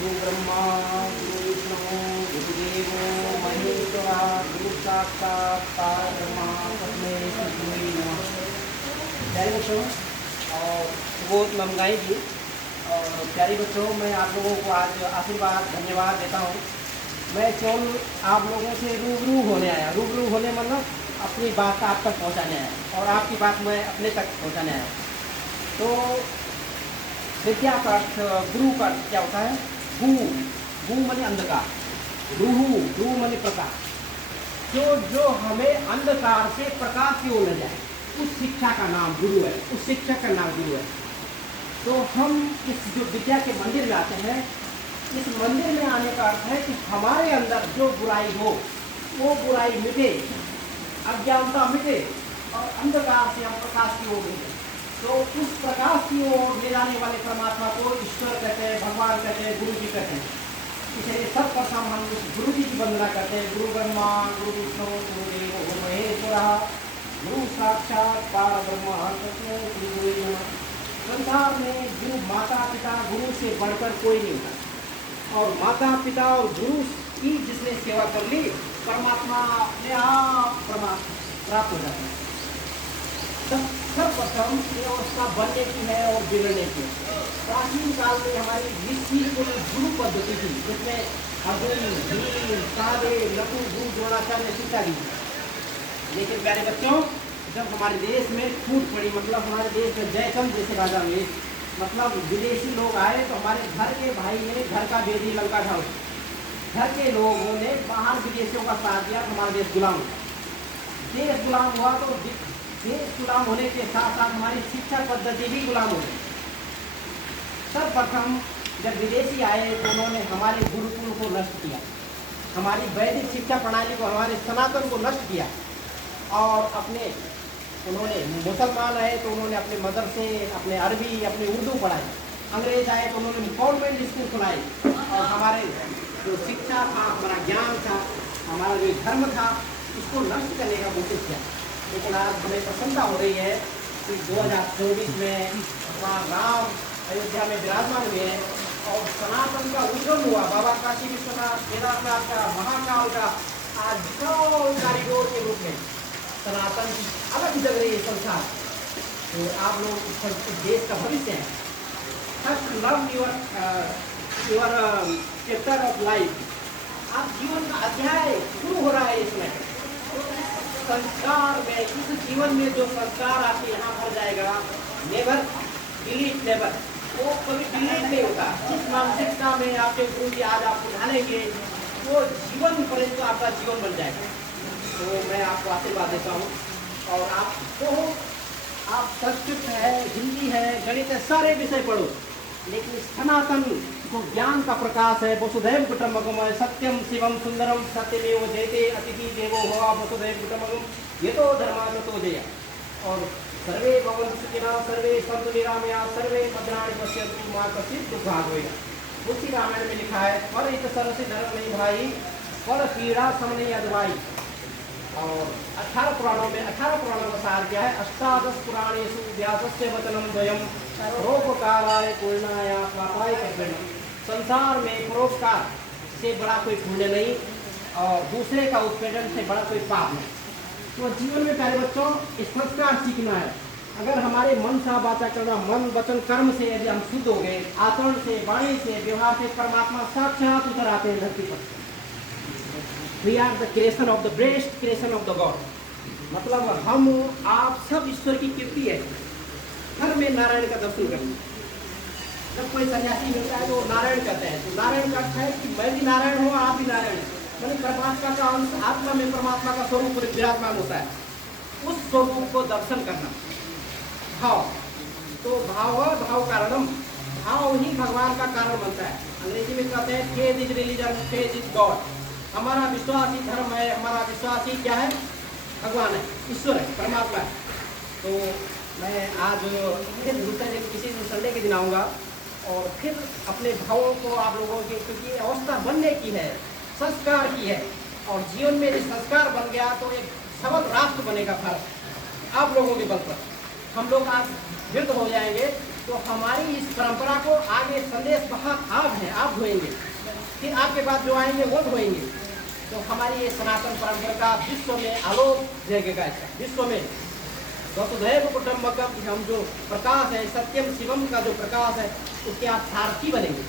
गुरु ब्रह्मा गुरु विष्णु गुरुदेवो महेश्वरा गुरु साक्षात् परब्रह्म तस्मै श्री गुरुवे नमः। प्यारे बच्चों और सुबोध नमगाई जी और प्यारे बच्चों, मैं आप लोगों को आज आशीर्वाद धन्यवाद देता हूँ। मैं केवल आप लोगों से रूबरू होने आया। रूबरू होने मतलब अपनी बात आप तक पहुँचाने आया और आपकी बात मैं अपने तक पहुँचाने आया। तो विद्या का अर्थ, गुरु का अर्थ क्या होता है? गु, गु माने अंधकार, रूहु माने प्रकाश। जो हमें अंधकार से प्रकाश की ओर ले जाए, उस शिक्षा का नाम गुरु है, उस शिक्षक का नाम गुरु है। तो हम इस जो विद्या के मंदिर में आते हैं, इस मंदिर में आने का अर्थ है कि हमारे अंदर जो बुराई हो वो बुराई मिटे, अज्ञानता मिटे और अंधकार से हम प्रकाश की ओर मिटे। तो उस प्रकाश की ओर ले जाने वाले परमात्मा को ईश्वर कहते हैं, भगवान कहते हैं, गुरु जी कहते हैं। इसलिए सर्वप्रथम हम उस गुरु जी की वंदना करते हैं। गुरु ब्रह्मा गुरु विष्णु गुरुदेवो महेश्वरः गुरु साक्षात् परब्रह्म तस्मै श्री गुरुवे नमः। संसार में गुरु माता पिता गुरु से बढ़कर कोई नहीं होता और माता पिता और गुरु की जिसने सेवा कर ली, परमात्मा अपने आप परमात्मा प्राप्त हो जाता है। सर्वप्रथम ये अवस्था बनने की है और बिगड़ने की है। प्राचीन काल में हमारी ऋषि गुरु पद्धति थी, जिसमें अर्जुन भीम साधे लघु गुरु द्रोणाचार्य शिक्षा दी। लेकिन प्यारे बच्चों, जब हमारे देश में फूट पड़ी, मतलब हमारे देश में जयचंद जैसे राजा हुए, मतलब विदेशी लोग आए तो हमारे घर के भाई ने घर का बेदी लंका ढाल, घर के लोगों ने बाहर विदेशियों का साथ दिया, हमारा देश गुलाम हुआ। देश गुलाम हुआ तो देश गुलाम होने के साथ साथ हमारी शिक्षा पद्धति भी गुलाम हो गई। सर्वप्रथम जब विदेशी आए तो उन्होंने हमारे गुरुकुल को नष्ट किया, हमारी वैदिक शिक्षा प्रणाली को, हमारे सनातन को नष्ट किया और अपने उन्होंने मुसलमान आए तो उन्होंने अपने मदरसे, अपने अरबी, अपने उर्दू पढ़ाई। अंग्रेज आए तो उन्होंने कॉन्वेंट स्कूल खुलाए और हमारे जो शिक्षा था, हमारा ज्ञान था, हमारा जो धर्म था, उसको नष्ट करने का कोशिश किया। लेकिन आज हमें प्रसन्नता हो रही है कि 2024 में भगवान राम अयोध्या में विराजमान हुए हैं और सनातन का उद्गम हुआ। बाबा काशी विश्वनाथ केदारनाथ का, महाकाल का आज विशाल कॉरिडोर के रूप में सनातन की अलग जग रही है संसार। तो आप लोग देश का भविष्य है। First love your chapter of life. आप जीवन का अध्याय शुरू हो रहा है इसमें। संस्कार में, इस जीवन में जो संस्कार आपके यहाँ भर जाएगा, नेवर डिलीट, नेवर, वो कभी डिलीट नहीं होता। जिस मानसिकता में आपके गुरु जी आज आपको ढालेंगे, वो जीवन पर्यंत आपका जीवन बन जाएगा। तो मैं आपको आशीर्वाद देता हूँ और आप संस्कृत है, हिंदी है, गणित है, सारे विषय पढ़ो, लेकिन सनातन जो ज्ञान का प्रकाश है, वसुधैव कुटुम्बकम है, सत्यम शिवम सुंदरम सत्यमेव जयते अतिथि देवो भव वसुधैव कुटुम्बकम यतो धर्मागतो जय। और सर्वे भवन्तु सुखिनः, सर्वे सन्तु निरामया, सर्वे भद्राणि पश्यन्तु मा कश्चित् दुःखभाग् भवेत्। उसी रामायण में लिखा है, पर इत सरसि धर्म नहीं भाई, पर पीड़ा सम नहीं अदवाई। और 18 पुराणों में 18 पुराणों का सार क्या है? अष्टादश पुराणेषु व्यासस्य वचनं द्वयम् परोपकाराय पूर्णाय पापाय कर्मणि। संसार में परोपकार से बड़ा कोई पुण्य नहीं और दूसरे का उत्पीड़न से बड़ा कोई पाप नहीं। तो जीवन में प्यारे बच्चों इस संस्कार सीखना है। अगर हमारे मन सा वाचा करना, मन वचन कर्म से यदि हम शुद्ध हो गए, आचरण से, वाणी से, व्यवहार से, परमात्मा साक्षात उतर आते हैं धरती पर। We are the creation of the best creation of the God। मतलब हम आप सब ईश्वर की कीर्ति है। घर में नारायण का दर्शन करें। जब कोई सन्यासी मिलता है तो नारायण कहते हैं, तो नारायण का अर्थ है कि मैं भी नारायण हूँ, आप भी नारायण हैं। मतलब परमात्मा का अंश आत्मा में परमात्मा का स्वरूप विराजमान होता है। उस स्वरूप को दर्शन करना, भाव, तो भाव कारणम, भाव ही भगवान का कारण बनता है। अंग्रेजी में कहते हैं faith is religion, faith is God. हमारा विश्वास ही धर्म है, हमारा विश्वास ही क्या है? भगवान है, ईश्वर है, परमात्मा है। तो मैं आज फिर दूसरे दिन, किसी दिन संडे के दिन आऊँगा और फिर अपने भावों को आप लोगों के, क्योंकि अवस्था बनने की है, संस्कार की है, और जीवन में यदि संस्कार बन गया तो एक सबल राष्ट्र बनेगा भारत। आप लोगों के बल पर हम लोग आज वृद्ध हो जाएंगे तो हमारी इस परंपरा को आगे संदेश वहाँ आप हैं, आप ढोएंगे, फिर आपके बाद जो आएंगे वो ढोएंगे। तो हमारी ये सनातन परंपरा का विश्व में आलोक जगेगा। विश्व में वसुधैव कुटुंबकम, हम जो प्रकाश है, सत्यम शिवम का जो प्रकाश है, उसके आप सारथी बनेंगे।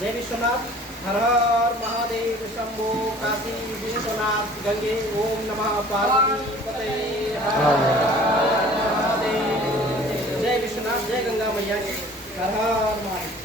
जय विश्वनाथ। हर हर महादेव शंभो काशी विश्वनाथ गंगे। ओम नमः पार्वती पते। हर हर महादेव। जय विश्वनाथ, जय गंगा मैया की। हर हर महादेव।